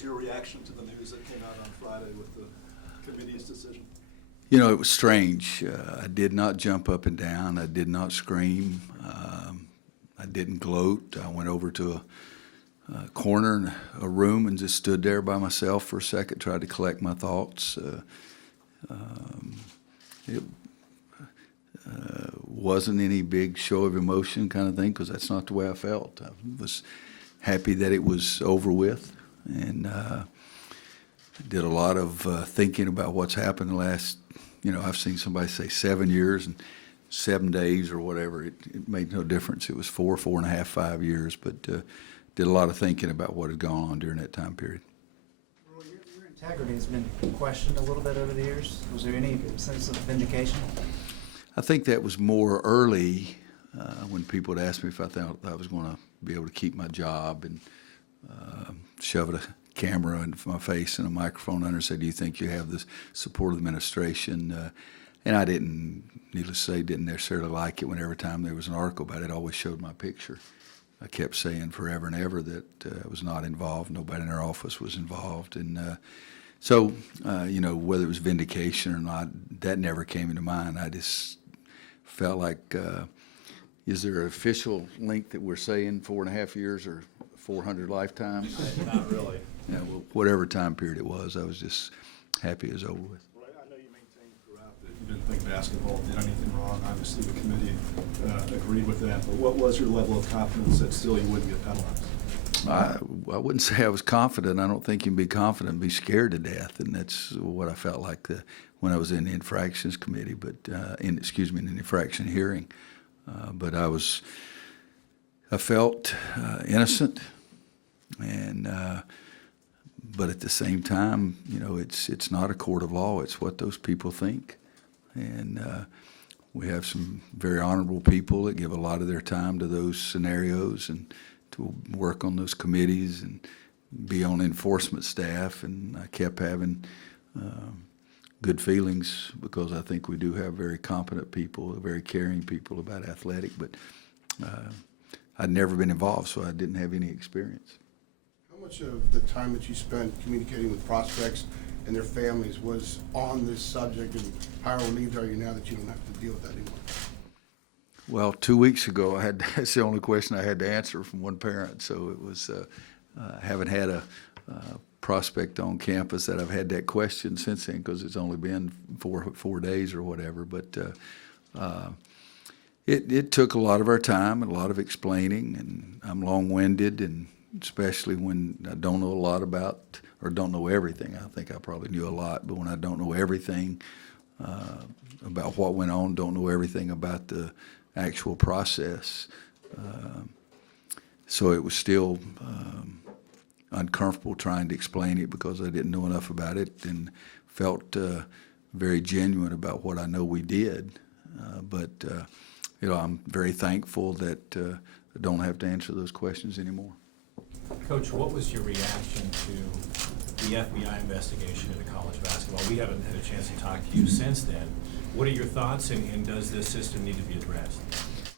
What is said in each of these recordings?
was your reaction to the news that came out on Friday with the committee's decision? You know, it was strange. I did not jump up and down. I did not scream. I didn't gloat. I went over to a corner in a room and just stood there by myself for a second, tried to collect my thoughts. It wasn't any big show of emotion kind of thing, because that's not the way I felt. I was happy that it was over with, and did a lot of thinking about what's happened the last, I've seen somebody say 7 years and 7 days or whatever. It made no difference. It was 4.5, 5 years, but did a lot of thinking about what had gone on during that time period. Well, your integrity has been questioned a little bit over the years. Was there any sense of vindication? I think that was more early when people would ask me if I thought I was going to be able to keep my job, and shove a camera in my face and a microphone under and say, "Do you think you have the support of the administration?" And I didn't, needless to say, didn't necessarily like it when every time there was an article about it, it always showed my picture. I kept saying forever and ever that I was not involved. Nobody in our office was involved. And so, whether it was vindication or not, that never came into mind. I just felt like, is there an official link that we're saying 4.5 years or 400 lifetimes? Not really. Yeah, well, whatever time period it was, I was just happy it was over with. Well, I know you maintained throughout that you didn't think basketball did anything wrong. Obviously, the committee agreed with that. But what was your level of confidence that still you wouldn't get penalized? I wouldn't say I was confident. I don't think you can be confident and be scared to death, and that's what I felt like when I was in the infractions committee, but in the infraction hearing. But I felt innocent, and but at the same time, it's not a court of law. It's what those people think, and we have some very honorable people that give a lot of their time to those scenarios and to work on those committees and be on enforcement staff. And I kept having good feelings, because I think we do have very competent people, very caring people about athletic, but I'd never been involved, so I didn't have any experience. How much of the time that you spent communicating with prospects and their families was on this subject, and how relieved are you now that you don't have to deal with that anymore? Well, 2 weeks ago, that's the only question I had to answer from one parent, so it was, I haven't had a prospect on campus that I've had that question since then, because it's only been four days or whatever. But it took a lot of our time and a lot of explaining, and I'm long-winded, and especially when I don't know a lot about, or don't know everything. I think I probably knew a lot, but when I don't know everything about what went on, don't know everything about the actual process, so it was still uncomfortable trying to explain it, because I didn't know enough about it, and felt very genuine about what I know we did. But I'm very thankful that I don't have to answer those questions anymore. Coach, what was your reaction to the FBI investigation into college basketball? We haven't had a chance to talk to you since then. What are your thoughts, and does this system need to be addressed?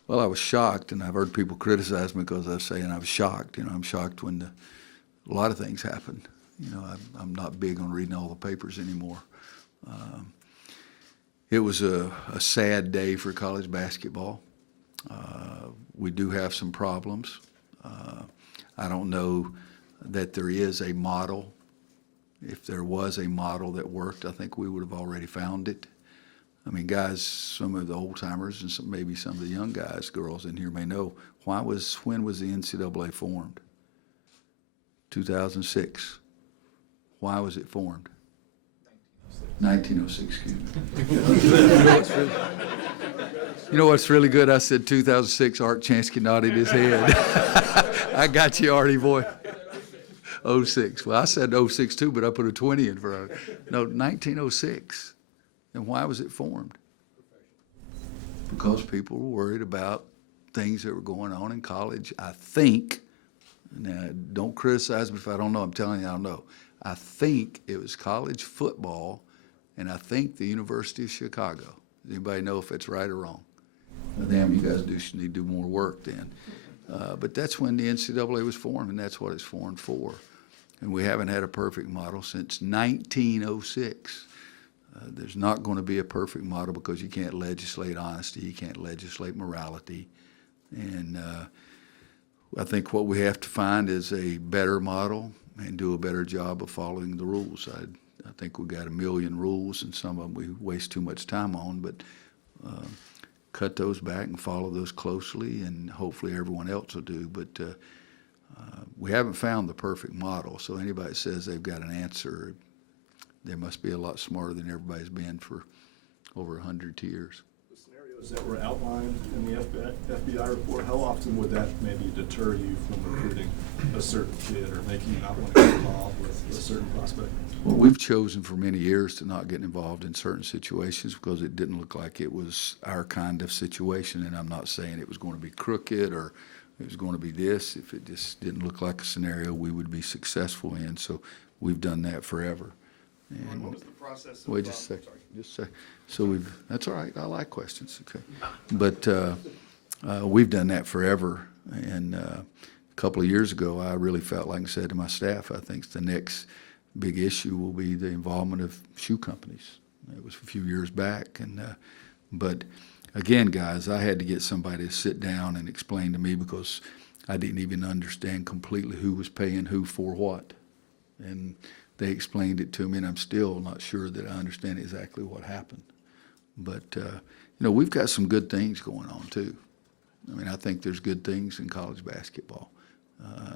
Well, I was shocked, and I've heard people criticize me because I was saying I was shocked. I'm shocked when a lot of things happen. I'm not big on reading all the papers anymore. It was a sad day for college basketball. We do have some problems. I don't know that there is a model. If there was a model that worked, I think we would have already found it. I mean, guys, some of the old timers and maybe some of the young guys, girls in here may know, when was the NCAA formed? 2006. Why was it formed? 1906, excuse me. You know what's really good? I said 2006, Art Chansky nodded his head. I got you, Artie boy. 06. Well, I said 06 too, but I put a 20 in front of it. No, 1906. And why was it formed? Because people were worried about things that were going on in college. I think, now don't criticize me if I don't know, I'm telling you I don't know. I think it was college football, and I think the University of Chicago. Does anybody know if it's right or wrong? Well, damn, you guys need to do more work then. But that's when the NCAA was formed, and that's what it's formed for. And we haven't had a perfect model since 1906. There's not going to be a perfect model because you can't legislate honesty, you can't legislate morality. And I think what we have to find is a better model and do a better job of following the rules. I think we've got 1 million rules, and some of them we waste too much time on, but cut those back and follow those closely, and hopefully everyone else will do. But we haven't found the perfect model, so anybody that says they've got an answer, they must be a lot smarter than everybody's been for over 100 years. The scenarios that were outlined in the FBI report, how often would that maybe deter you from recruiting a certain kid or making you not want to get involved with a certain prospect? Well, we've chosen for many years to not get involved in certain situations because it didn't look like it was our kind of situation. And I'm not saying it was going to be crooked or it was going to be this. If it just didn't look like a scenario we would be successful in. So we've done that forever. And What was the process? wait just a second. Just a second. So that's all right. I like questions. Okay. But we've done that forever. And a couple of years ago, I really felt like I said to my staff, I think the next big issue will be the involvement of shoe companies. It was a few years back, but again, guys, I had to get somebody to sit down and explain to me because I didn't even understand completely who was paying who for what, and they explained it to me, and I'm still not sure that I understand exactly what happened. But we've got some good things going on too. I mean, I think there's good things in college basketball.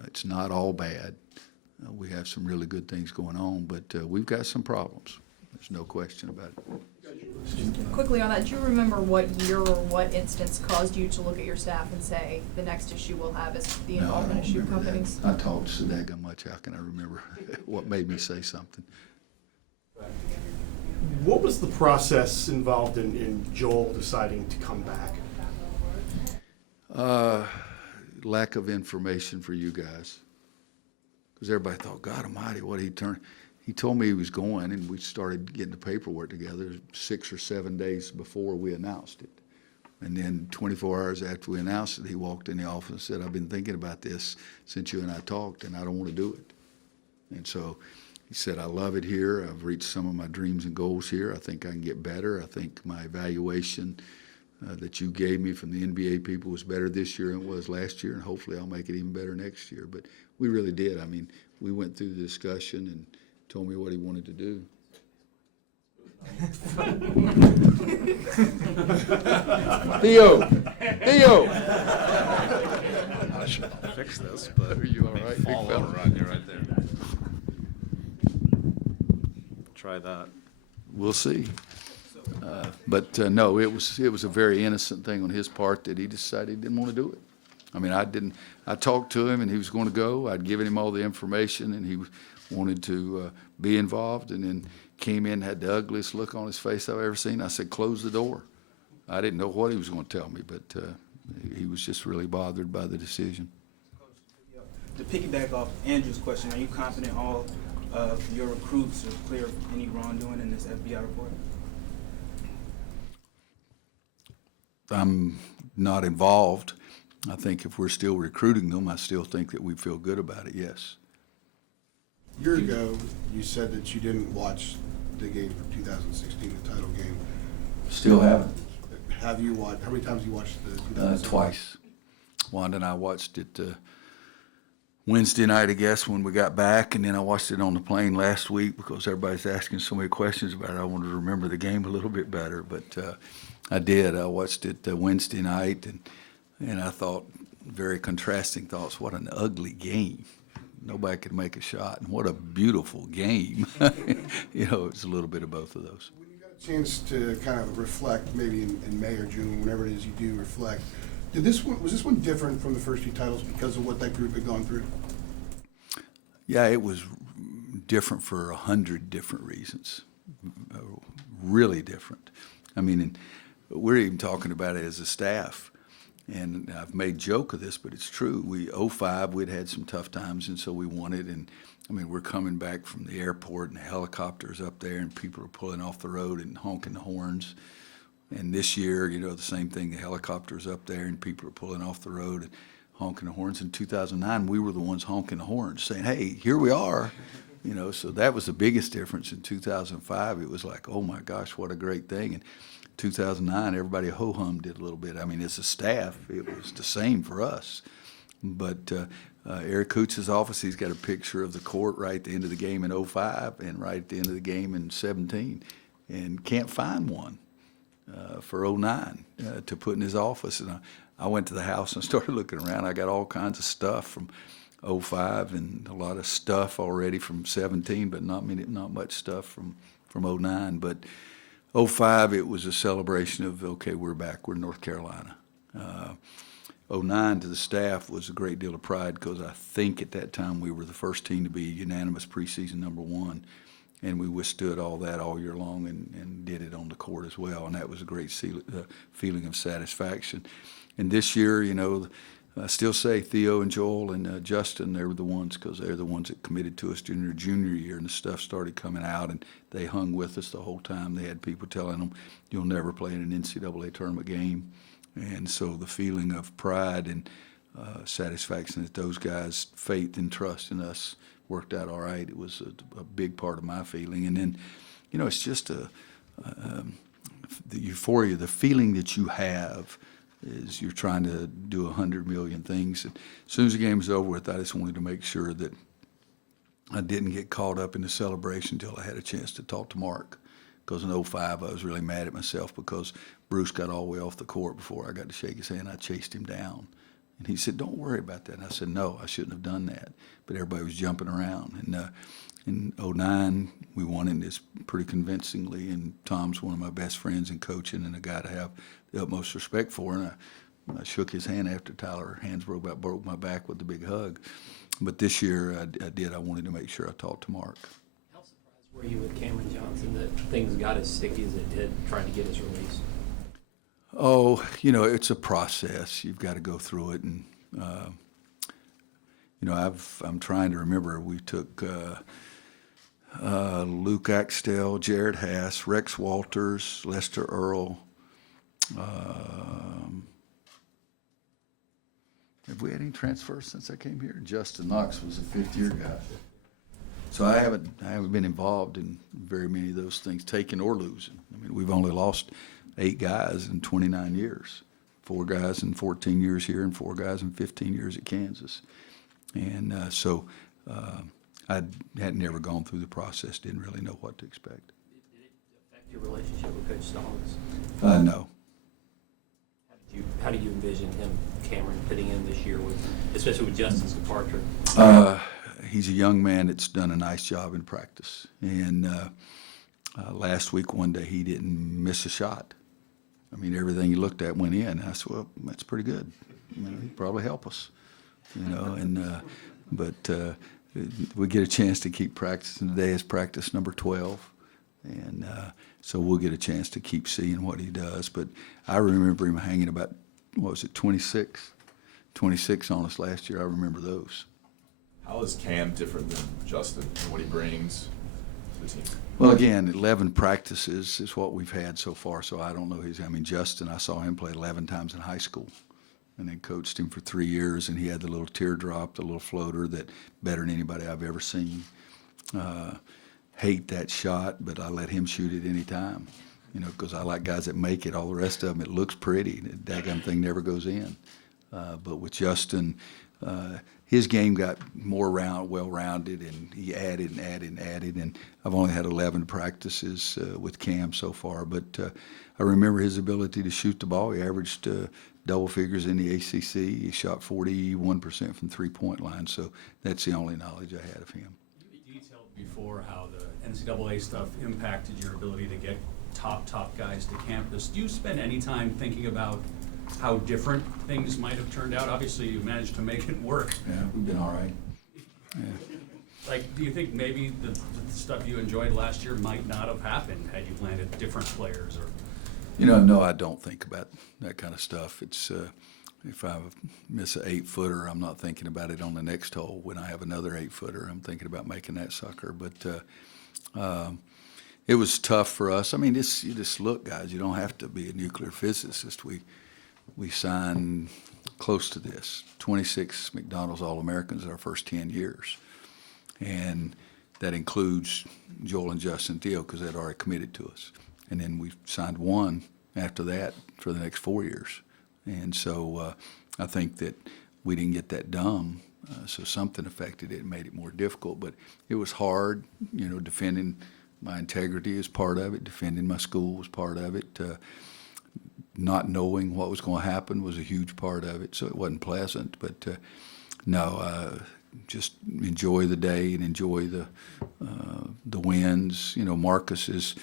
It's not all bad. We have some really good things going on, but we've got some problems. There's no question about it. Quickly on that, do you remember what year or what instance caused you to look at your staff and say, the next issue we'll have is the No, I involvement don't of shoe remember that. companies? I talked so daggone much. How can I remember what made me say something? What was the process involved in Joel deciding to come back? Lack of information for you guys. Because everybody thought, God almighty, what he turned. He told me he was going, and we started getting the paperwork together 6 or 7 days before we announced it. And then 24 hours after we announced it, he walked in the office and said, I've been thinking about this since you and I talked, and I don't want to do it. And so he said, I love it here. I've reached some of my dreams and goals here. I think I can get better. I think my evaluation that you gave me from the NBA people was better this year than it was last year, and hopefully I'll make it even better next year. But we really did. I mean, we went through the discussion and told me what he wanted to do. Theo! I should fix this, but Are you all right, big fall fella? over on you right there. Try that. We'll see. But no, it was a very innocent thing on his part that he decided he didn't want to do it. I mean, I talked to him and he was going to go. I'd given him all the information and he wanted to be involved, and then came in, had the ugliest look on his face I've ever seen. I said, close the door. I didn't know what he was going to tell me, but he was just really bothered by the decision. To piggyback off Andrew's question, are you confident all of your recruits are clear of any wrongdoing in this FBI report? I'm not involved. I think if we're still recruiting them, I still think that we feel good about it, yes. A year ago, you said that you didn't watch the game for 2016, the title game. Still haven't. Have you watched, how many times have you watched the 2016? Twice. Wanda and I watched it Wednesday night, I guess, when we got back, and then I watched it on the plane last week because everybody's asking so many questions about it. I wanted to remember the game a little bit better, but I did. I watched it Wednesday night, and I thought, very contrasting thoughts, what an ugly game. Nobody could make a shot, and what a beautiful game. It's a little bit of both of those. When you got a chance to kind of reflect, maybe in May or June, whenever it is you do reflect, was this one different from the first two titles because of what that group had gone through? Yeah, it was different for 100 different reasons, really different. I mean, and we're even talking about it as a staff, and I've made joke of this, but it's true. 2005, we'd had some tough times, and so we won it. And I mean, we're coming back from the airport, and the helicopter's up there, and people are pulling off the road and honking the horns. And this year, the same thing. The helicopter's up there, and people are pulling off the road and honking the horns. In 2009, we were the ones honking the horns, saying, "Hey, here we are." You know, so that was the biggest difference. In 2005, it was like, "Oh my gosh, what a great thing!" And 2009, everybody ho-hummed it a little bit. I mean, as a staff, it was the same for us. But Eric Cooch's office, he's got a picture of the court right at the end of the game in 05 and right at the end of the game in 17, and can't find one for 09 to put in his office. And I went to the house and started looking around. I got all kinds of stuff from 05 and a lot of stuff already from 17, but not much stuff from 09. But 05, it was a celebration of, okay, we're back, we're in North Carolina. 09 to the staff was a great deal of pride because I think at that time we were the first team to be unanimous preseason #1, and we withstood all that all year long and did it on the court as well, and that was a great feeling of satisfaction. And this year, you know, I still say Theo and Joel and Justin, they were the ones, because they're the ones that committed to us during their junior year, and the stuff started coming out, and they hung with us the whole time. They had people telling them, "You'll never play in an NCAA tournament game." And so the feeling of pride and satisfaction that those guys' faith and trust in us worked out all right, it was a big part of my feeling. And then, you know, it's just the euphoria, the feeling that you have is you're trying to do 100 million things. And as soon as the game was over with, I just wanted to make sure that I didn't get caught up in the celebration until I had a chance to talk to Mark. Because in 05, I was really mad at myself because Bruce got all the way off the court before I got to shake his hand. I chased him down. And he said, "Don't worry about that." And I said, "No, I shouldn't have done that." But everybody was jumping around. And in 09, we won it this pretty convincingly. And Tom's one of my best friends in coaching and a guy to have the utmost respect for. And I shook his hand after Tyler Hansbrough broke my back with a big hug. But this year I wanted to make sure I talked to Mark. How surprised were you with Cameron Johnson that things got as sticky as it did trying to get his release? Oh, you know, it's a process. You've got to go through it. And, you know, I'm trying to remember. We took Luke Axtell, Jared Hass, Rex Walters, Lester Earl. Have we had any transfers since I came here? Justin Knox was a fifth-year guy. So I haven't been involved in very many of those things, taking or losing. I mean, we've only lost 8 guys in 29 years, 4 guys in 14 years here and 4 guys in 15 years at Kansas. And so I had never gone through the process, didn't really know what to expect. Did it affect your relationship with Coach Stallings? No. How do you envision him, Cameron, fitting in this year, especially with Justin's departure? He's a young man that's done a nice job in practice. And last week, one day, he didn't miss a shot. I mean, everything he looked at went in. And I said, "Well, that's pretty good. You know, he'd probably help us." You know, and but we get a chance to keep practicing. Today is practice number 12. And so we'll get a chance to keep seeing what he does. But I remember him hanging about, 26 on us last year. I remember those. How is Cam different than Justin and what he brings to the team? Well, again, 11 practices is what we've had so far, so I don't know Justin, I saw him play 11 times in high school and then coached him for 3 years, and he had the little teardrop, the little floater that better than anybody I've ever seen. Hate that shot, but I let him shoot it any time, you know, because I like guys that make it. All the rest of them, it looks pretty. The daggum thing never goes in. But with Justin, his game got more well-rounded, and he added and added and added. And I've only had 11 practices with Cam so far, but I remember his ability to shoot the ball. He averaged double figures in the ACC. He shot 41% from three-point line, so that's the only knowledge I had of him. You detailed before how the NCAA stuff impacted your ability to get top guys to campus. Do you spend any time thinking about how different things might have turned out? Obviously, you managed to make it work. Yeah, we've been all right. Yeah. Like, do you think maybe the stuff you enjoyed last year might not have happened had you landed different players? Or You know, no, I don't think about that kind of stuff. It's if I miss an 8-footer, I'm not thinking about it on the next hole. When I have another 8-footer, I'm thinking about making that sucker. But it was tough for us. I mean, you just look, guys. You don't have to be a nuclear physicist. We signed close to this. 26 McDonald's All-Americans in our first 10 years. And that includes Joel and Justin Theo because they'd already committed to us. And then we signed one after that for the next 4 years. And so I think that we didn't get that done, so something affected it and made it more difficult. But it was hard, you know, defending my integrity is part of it, defending my school was part of it. Not knowing what was going to happen was a huge part of it, so it wasn't pleasant. But just enjoy the day and enjoy the wins. You know, Marcus's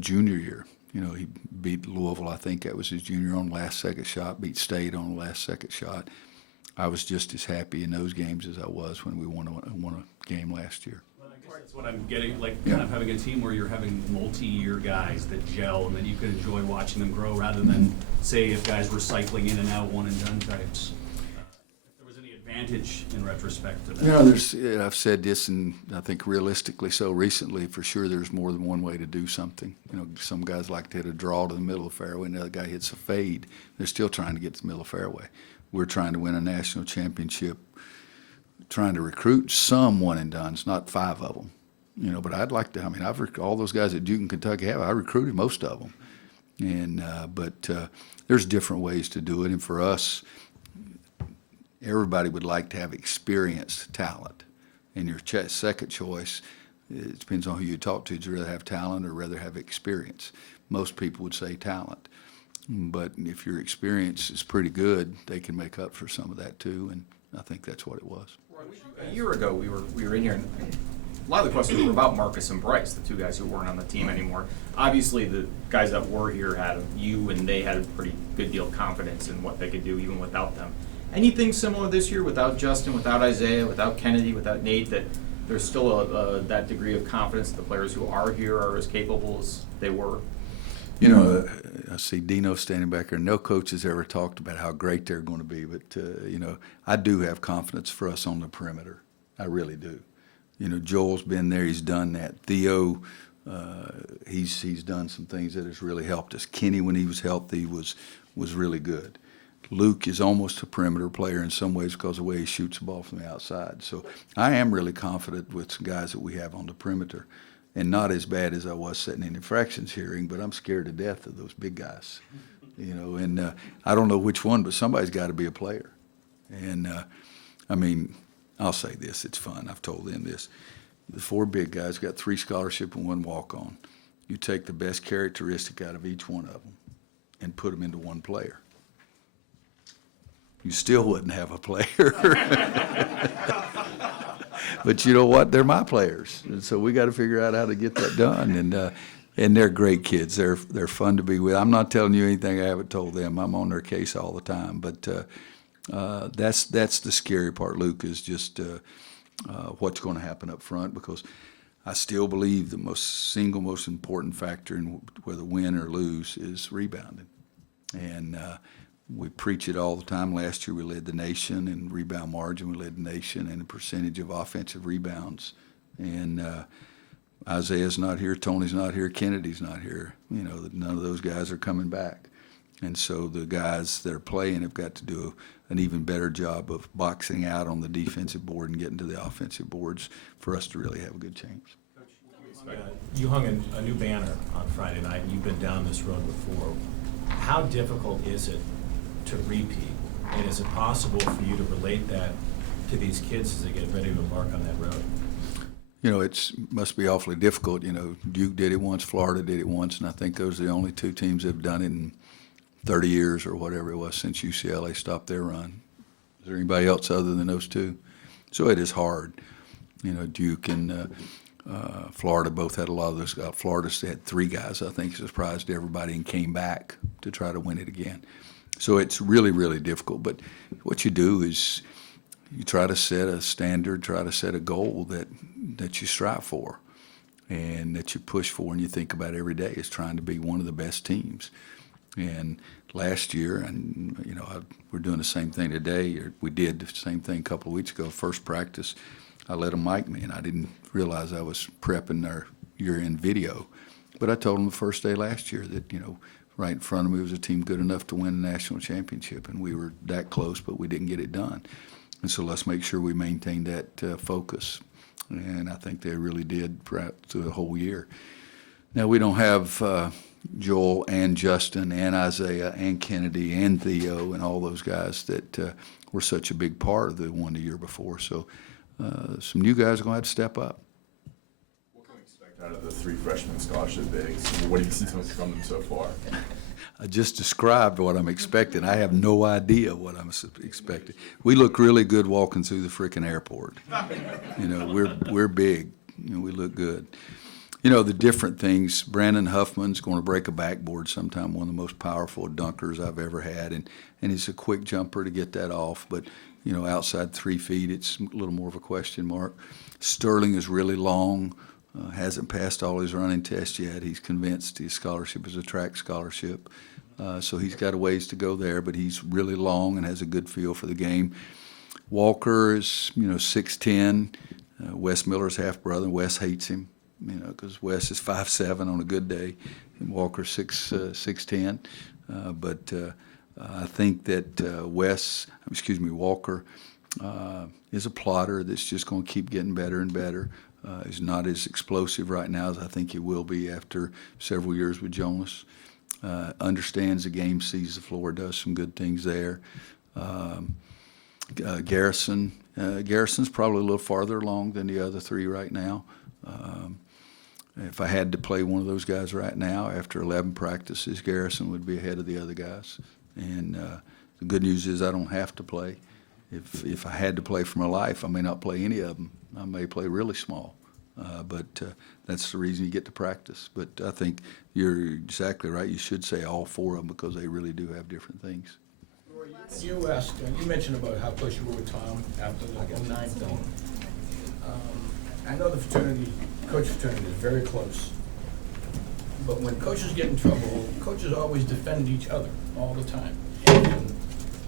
junior year. You know, he beat Louisville, I think that was his junior on the last second shot, beat State on the last second shot. I was just as happy in those games as I was when we won a game last year. Well, I guess that's what I'm getting, like kind of having a team where you're having multi-year guys that gel and then you can enjoy watching them grow rather than, say, if guys were cycling in and out, one-and-done types. If there was any advantage in retrospect to that. You know, I've said this, and I think realistically so recently, for sure there's more than one way to do something. You know, some guys like to hit a draw to the middle of the fairway, and the other guy hits a fade. They're still trying to get to the middle of the fairway. We're trying to win a national championship, trying to recruit some one-and-dones, not 5 of them. You know, but I'd like to, I mean, all those guys at Duke and Kentucky I recruited most of them. And, but there's different ways to do it, and for us, everybody would like to have experienced talent. And your second choice, it depends on who you talk to. Would you rather have talent or rather have experience? Most people would say talent. But if your experience is pretty good, they can make up for some of that too, and I think that's what it was. A year ago, we were in here, and a lot of the questions were about Marcus and Bryce, the two guys who weren't on the team anymore. Obviously, the guys that were here had you, and they had a pretty good deal of confidence in what they could do even without them. Anything similar this year without Justin, without Isaiah, without Kennedy, without Nate, that there's still that degree of confidence that the players who are here are as capable as they were? You know, I see Dino standing back there. No coach has ever talked about how great they're going to be, but, you know, I do have confidence for us on the perimeter. I really do. You know, Joel's been there. He's done that. Theo, he's done some things that has really helped us. Kenny, when he was healthy, was really good. Luke is almost a perimeter player in some ways because of the way he shoots the ball from the outside. So I am really confident with some guys that we have on the perimeter. And not as bad as I was sitting in infractions hearing, but I'm scared to death of those big guys, you know. And I don't know which one, but somebody's got to be a player. And I mean, I'll say this: it's fun. I've told them this. The 4 big guys got 3 scholarship and 1 walk-on. You take the best characteristic out of each one of them and put them into one player. You still wouldn't have a player. But you know what? They're my players, and so we got to figure out how to get that done. And they're great kids. They're fun to be with. I'm not telling you anything I haven't told them. I'm on their case all the time. But that's the scary part, Luke, is just what's going to happen up front, because I still believe the single most important factor in whether win or lose is rebounding. And we preach it all the time. Last year we led the nation in rebound margin. We led the nation in a percentage of offensive rebounds. And Isaiah's not here, Tony's not here, Kennedy's not here. You know, none of those guys are coming back. And so the guys that are playing have got to do an even better job of boxing out on the defensive board and getting to the offensive boards for us to really have a good chance. You hung a new banner on Friday night, and you've been down this road before. How difficult is it to repeat? And is it possible for you to relate that to these kids as they get ready to embark on that road? You know, must be awfully difficult. You know, Duke did it once, Florida did it once, and I think those are the only 2 teams that have done it in 30 years or whatever it was since UCLA stopped their run. Is there anybody else other than those 2? So it is hard. You know, Duke and Florida both had a lot of those guys. Florida had 3 guys, I think, surprised everybody and came back to try to win it again. So it's really, really difficult. But what you do is you try to set a standard, try to set a goal that you strive for and that you push for and you think about every day is trying to be one of the best teams. And last year, and, you know, we're doing the same thing today, or we did the same thing a couple of weeks ago. First practice, I let them mic me, and I didn't realize I was prepping their year-end video. But I told them the first day last year that, you know, right in front of me was a team good enough to win a national championship, and we were that close, but we didn't get it done. And so let's make sure we maintain that focus. And I think they really did throughout the whole year. Now, we don't have Joel and Justin and Isaiah and Kennedy and Theo and all those guys that were such a big part of the one the year before. So some new guys are going to have to step up. What can we expect out of the 3 freshman scholarship bigs? What have you seen from them so far? I just described what I'm expecting. I have no idea what I'm expecting. We look really good walking through the frickin' airport. You know, we're big. You know, we look good. You know, the different things. Brandon Huffman's going to break a backboard sometime, one of the most powerful dunkers I've ever had. And he's a quick jumper to get that off. But, you know, outside 3 feet, it's a little more of a question mark. Sterling is really long. Hasn't passed all his running tests yet. He's convinced his scholarship is a track scholarship. So he's got a ways to go there, but he's really long and has a good feel for the game. Walker is, you know, 6'10". Wes Miller's half-brother. Wes hates him, you know, because Wes is 5'7" on a good day, and Walker's 6'10". But I think that Walker is a plotter that's just going to keep getting better and better. He's not as explosive right now as I think he will be after several years with Jonas. Understands the game, sees the floor, does some good things there. Garrison's probably a little farther along than the other 3 right now. If I had to play one of those guys right now after 11 practices, Garrison would be ahead of the other guys. And the good news is I don't have to play. If I had to play for my life, I may not play any of them. I may play really small. But that's the reason you get to practice. But I think you're exactly right. You should say all 4 of them because they really do have different things. You mentioned about how close you were with Tom after the 09 thing. I know the coach fraternity is very close. But when coaches get in trouble, coaches always defend each other all the time. And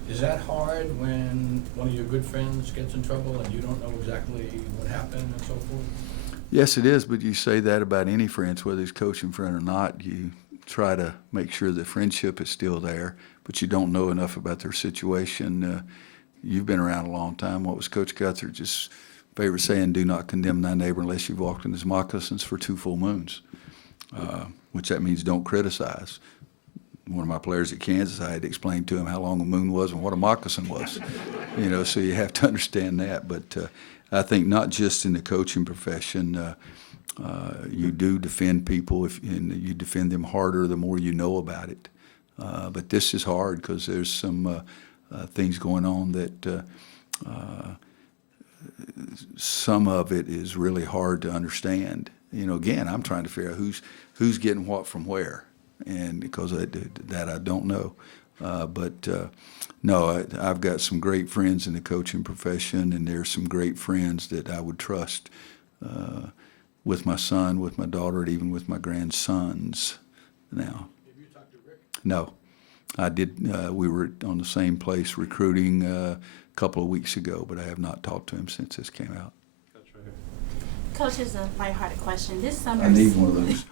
is that hard when one of your good friends gets in trouble and you don't know exactly what happened and so forth? Yes, it is, but you say that about any friends, whether he's coaching friend or not. You try to make sure the friendship is still there, but you don't know enough about their situation. You've been around a long time. What was Coach Gutherge's favorite saying? Do not condemn thy neighbor unless you've walked in his moccasins for 2 full moons, which that means don't criticize. One of my players at Kansas, I had to explain to him how long a moon was and what a moccasin was. You know, so you have to understand that. But I think not just in the coaching profession, you do defend people, and you defend them harder the more you know about it. But this is hard because there's some things going on that some of it is really hard to understand. You know, again, I'm trying to figure out who's getting what from where. And because that I don't know. No, I've got some great friends in the coaching profession, and there's some great friends that I would trust with my son, with my daughter, and even with my grandsons now. Have you talked to Rick? No. I did. We were on the same place recruiting a couple of weeks ago, but I have not talked to him since this came out. Coach, is a lighthearted question. This summer, I need one of those.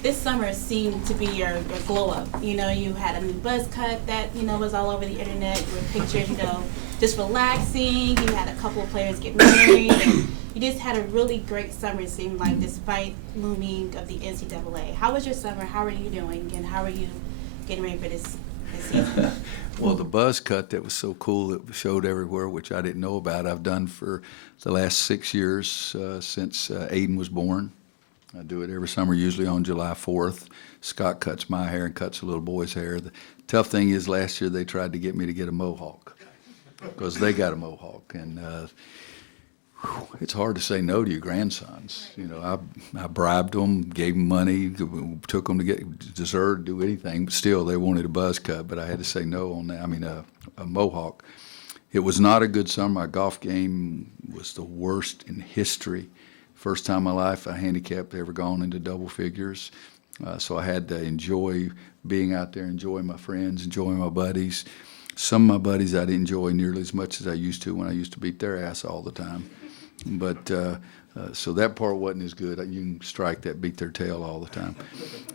This summer seemed to be your glow up. You know, you had a new buzz cut that, you know, was all over the internet with pictures, you know, just relaxing. You had a couple of players get married. And you just had a really great summer, it seemed like, despite looming of the NCAA. How was your summer? How are you doing? And how are you getting ready for this season? Well, the buzz cut that was so cool that showed everywhere, which I didn't know about, I've done for the last 6 years since Aiden was born. I do it every summer, usually on July 4th. Scott cuts my hair and cuts a little boy's hair. The tough thing is last year they tried to get me to get a mohawk because they got a mohawk. And it's hard to say no to your grandsons. You know, I bribed them, gave them money, took them to get dessert, do anything. But still, they wanted a buzz cut, but I had to say no on that. I mean, a mohawk. It was not a good summer. My golf game was the worst in history. First time in my life I handicapped ever gone into double figures. So I had to enjoy being out there, enjoying my friends, enjoying my buddies. Some of my buddies I didn't enjoy nearly as much as I used to when I used to beat their ass all the time. But so that part wasn't as good. You can strike that, beat their tail all the time.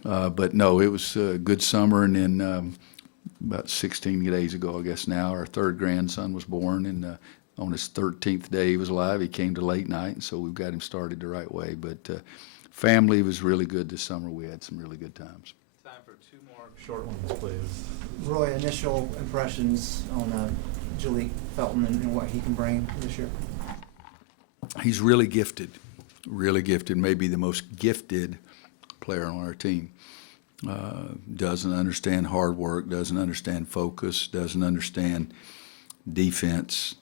But no, it was a good summer, and then about 16 days ago, I guess now, our third grandson was born, and on his 13th day he was alive. He came to late night, and so we've got him started the right way. But family was really good this summer. We had some really good times. Time for 2 more short ones, please. Roy, initial impressions on Jalek Felton and what he can bring this year? He's really gifted, maybe the most gifted player on our team. Doesn't understand hard work, doesn't understand focus, doesn't understand defense.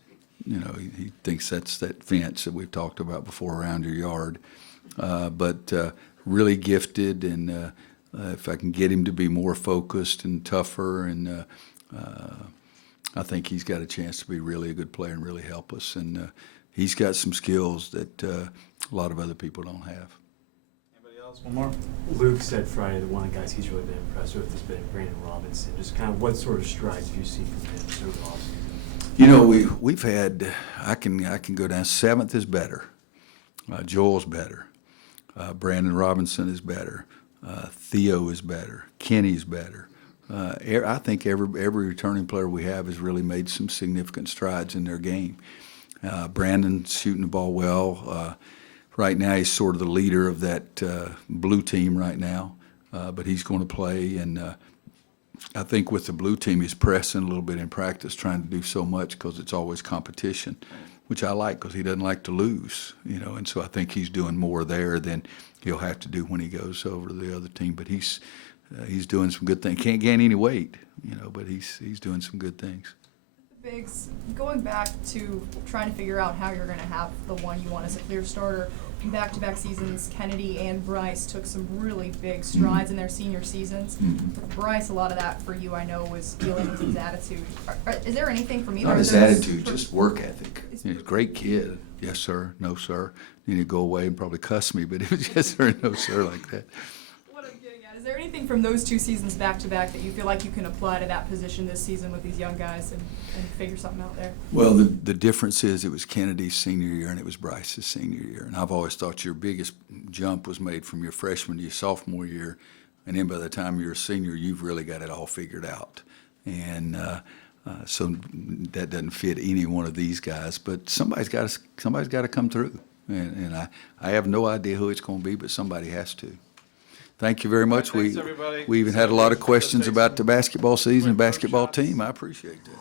You know, he thinks that's that fence that we've talked about before around your yard. But really gifted, and if I can get him to be more focused and tougher, and I think he's got a chance to be really a good player and really help us. And he's got some skills that a lot of other people don't have. Anybody else? One more? Luke said Friday that one of the guys he's really been impressed with has been Brandon Robinson. Just kind of what sort of strides do you see from him through the offseason? You know, we've had, I can go down. 7th is better. Joel's better. Brandon Robinson is better. Theo is better. Kenny's better. I think every returning player we have has really made some significant strides in their game. Brandon's shooting the ball well. Right now, he's sort of the leader of that blue team right now, but he's going to play. And I think with the blue team, he's pressing a little bit in practice, trying to do so much because it's always competition, which I like because he doesn't like to lose, you know. And so I think he's doing more there than he'll have to do when he goes over to the other team. But he's doing some good things. Can't gain any weight, you know, but he's doing some good things. Biggs, going back to trying to figure out how you're going to have the one you want as a clear starter, in back-to-back seasons, Kennedy and Bryce took some really big strides in their senior seasons. For Bryce, a lot of that for you, I know, was dealing with his attitude. Is there anything from either Not of his those? attitude, just work ethic. He's a great kid. Yes, sir. No, sir. Then he'd go away and probably cuss me, but it was yes, sir, no, sir, like that. What I'm getting at, is there anything from those 2 seasons back-to-back that you feel like you can apply to that position this season with these young guys and figure something out there? Well, the difference is it was Kennedy's senior year and it was Bryce's senior year. And I've always thought your biggest jump was made from your freshman to your sophomore year. And then by the time you're a senior, you've really got it all figured out. And so that doesn't fit any one of these guys. But somebody's got to come through. And I have no idea who it's going to be, but somebody has to. Thank you very much. Thanks, everybody. We even had a lot of questions about the basketball season and basketball team. I appreciate that.